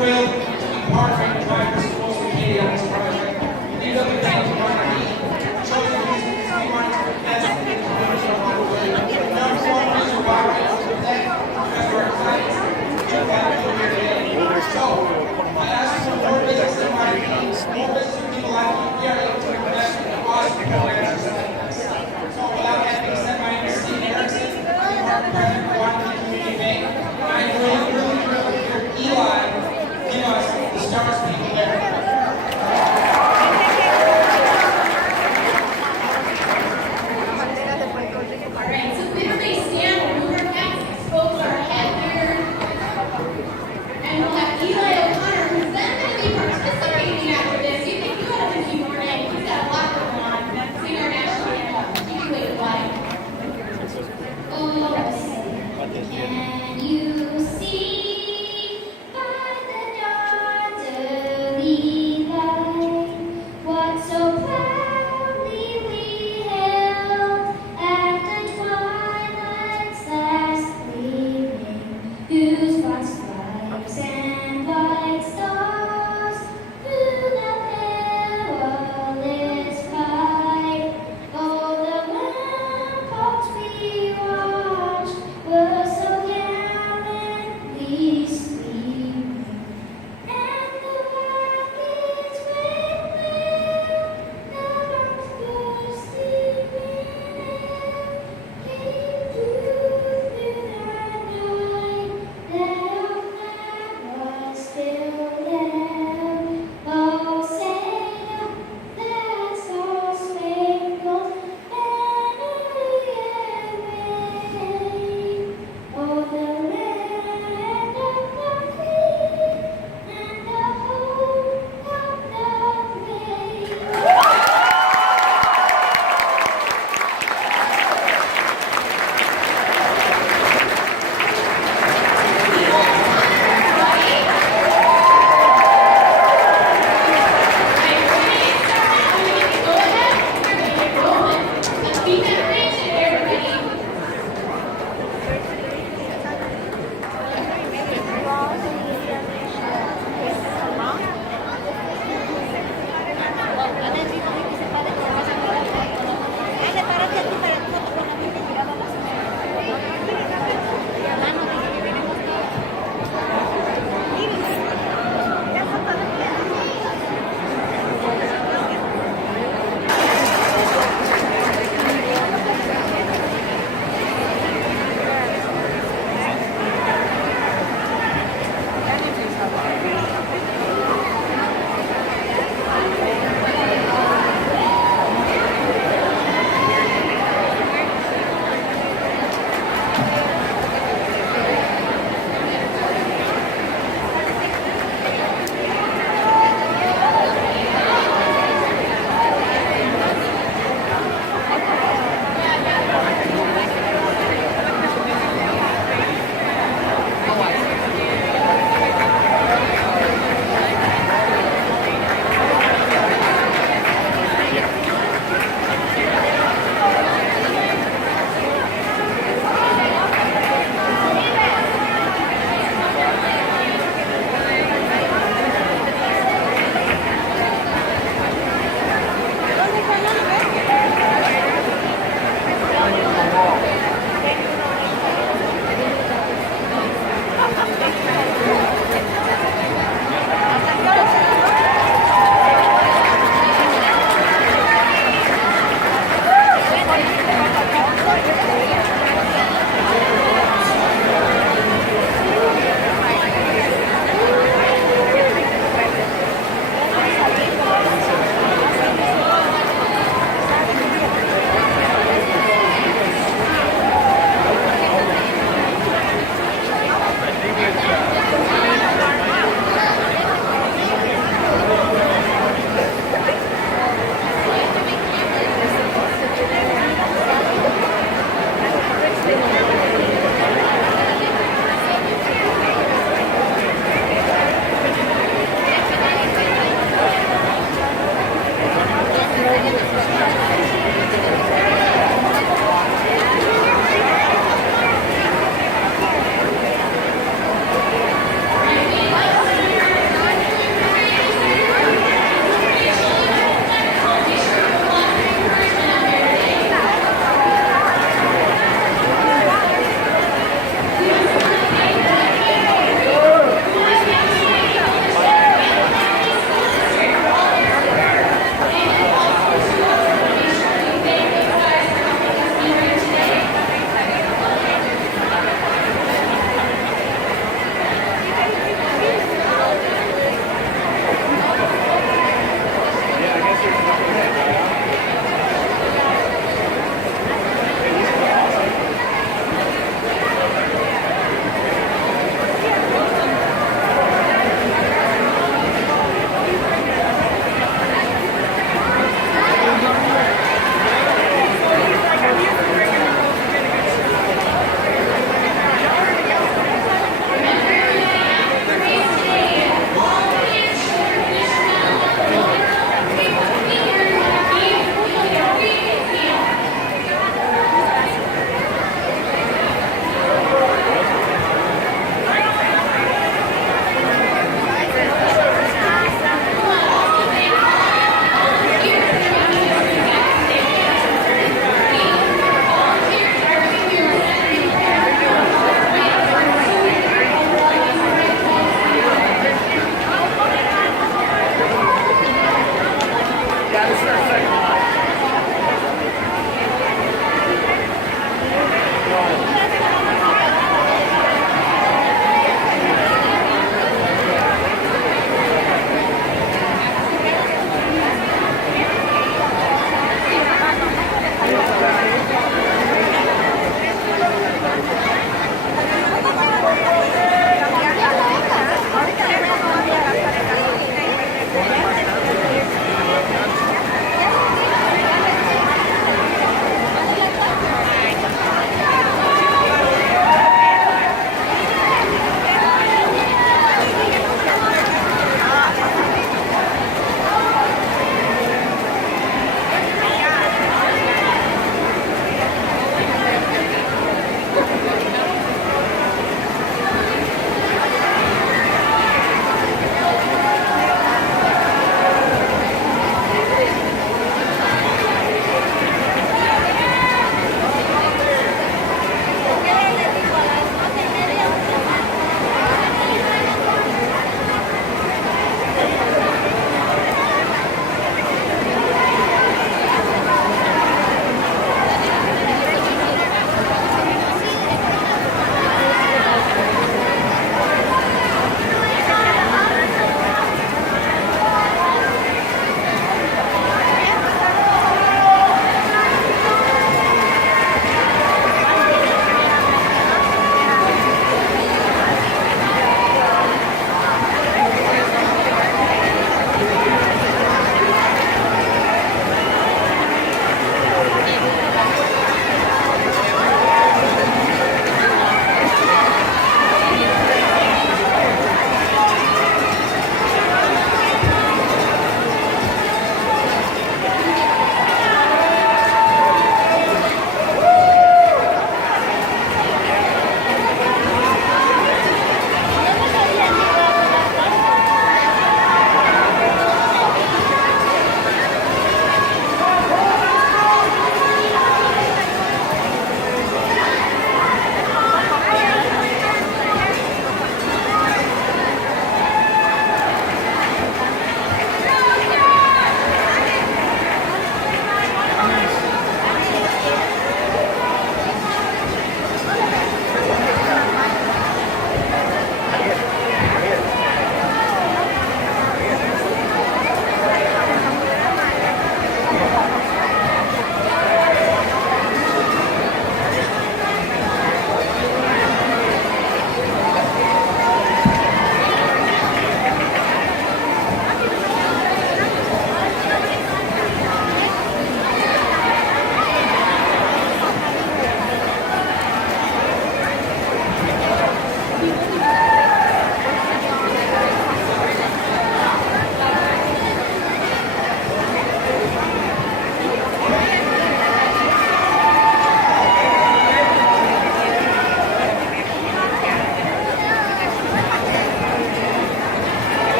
thrilled to be partnering with Drivers Schools Committee on this project. DW Bank of Monterey chose to use these remarks to invest in the community of Monterey. Number one reason why we chose to thank because we're excited to have you here today. So, I ask for more business in Monterey, more business people like you here to invest in the awesome programs. So, without that being said, my name is Steve Erickson. I'm president of Monterey Community Bank. And I'm really thrilled to hear Eli give us the stars people there. Alright, so if everybody stand and move our backs, folks are headliners. And we'll have Eli O'Connor present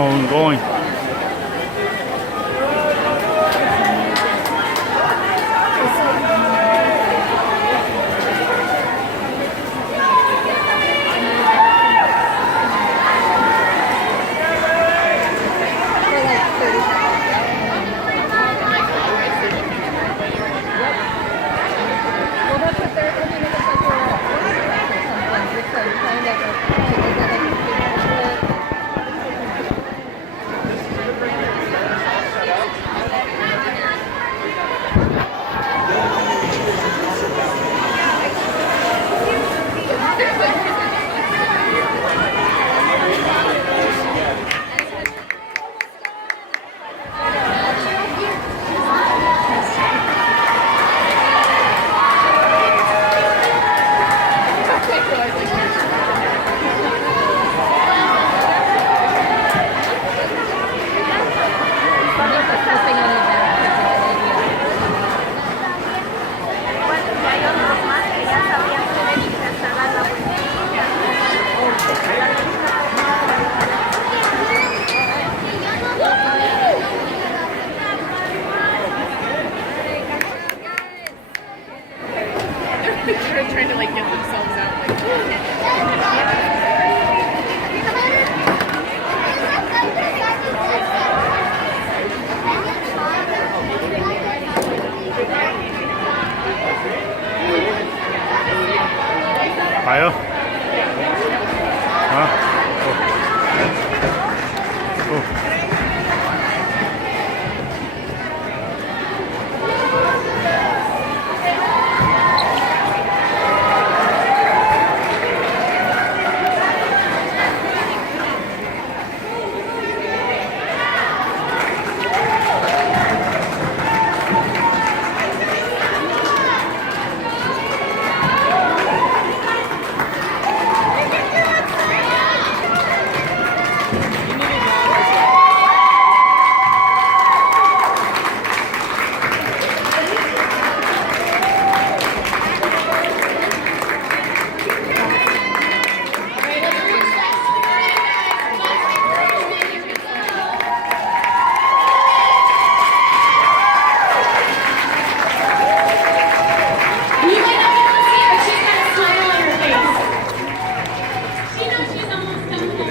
I'm going. Trying to like get themselves out. 가요? 어? You might not be able to see her. She's got a smile on her face. She knows she's almost coming home.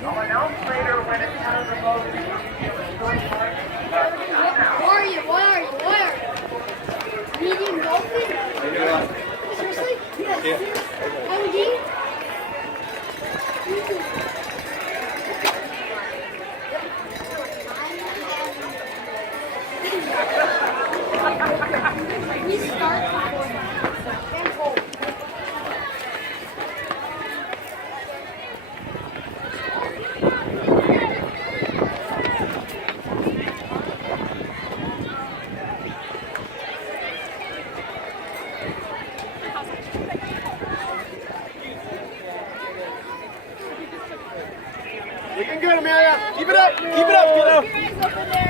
I'll announce later when it's time to vote. What are you? Medium dolphin? Seriously? Yes. LED? We start and hold. Looking good, Amelia. Keep it up. Keep it up, kiddo. Your eyes open there.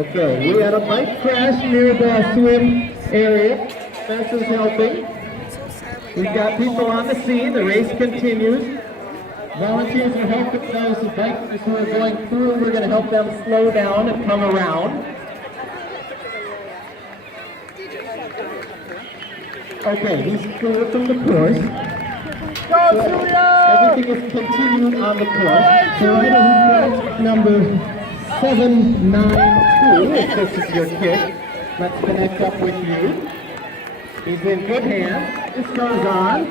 Okay, we had a bike crash near the swim area. Fence is helping. We've got people on the scene. The race continues. Volunteers are helping those bikers who are going through. We're going to help them slow down and come around. Okay, he's clear from the course. Everything is continued on the course. The rider who finished number 792, if this is your kid, let's connect up with you. He's in good hands. This goes on.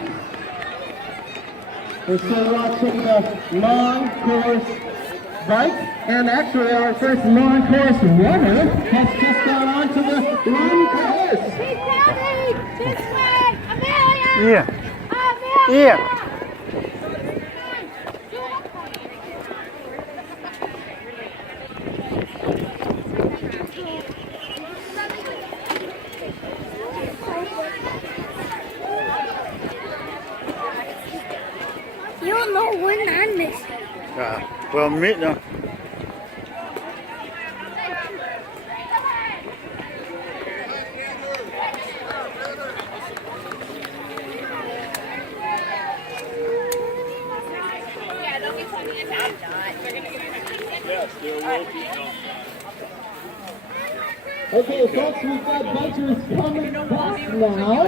We're still watching the long course bike, and actually our first long course runner has just gone on to the long course. He's coming! This way! Amelia! Yeah. Amelia! Yeah. You don't know when I'm missing. Well, meet now. Yeah, don't be funny and not. They're gonna get Okay, folks, we've got bikers coming back now.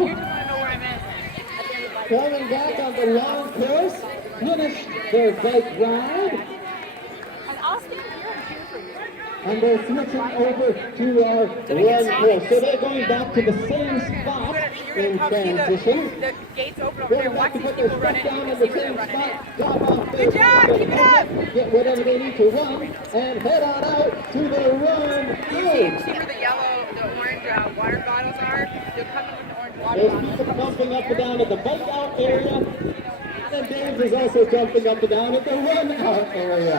Coming back on the long course, finish their bike ride. And they're switching over to our run course. So they're going back to the same spot in transition. The gates open over there. Going back Watch to these put their people run stuff in down in and the see where same they're running spot, drop off their Good job, keep it up. get whatever they need to run, and head on out to the run field. See where the orange water bottles are? They're coming with the orange water There's bottles. people jumping up and down at the bike out area, and James is also jumping up and down at the run out area.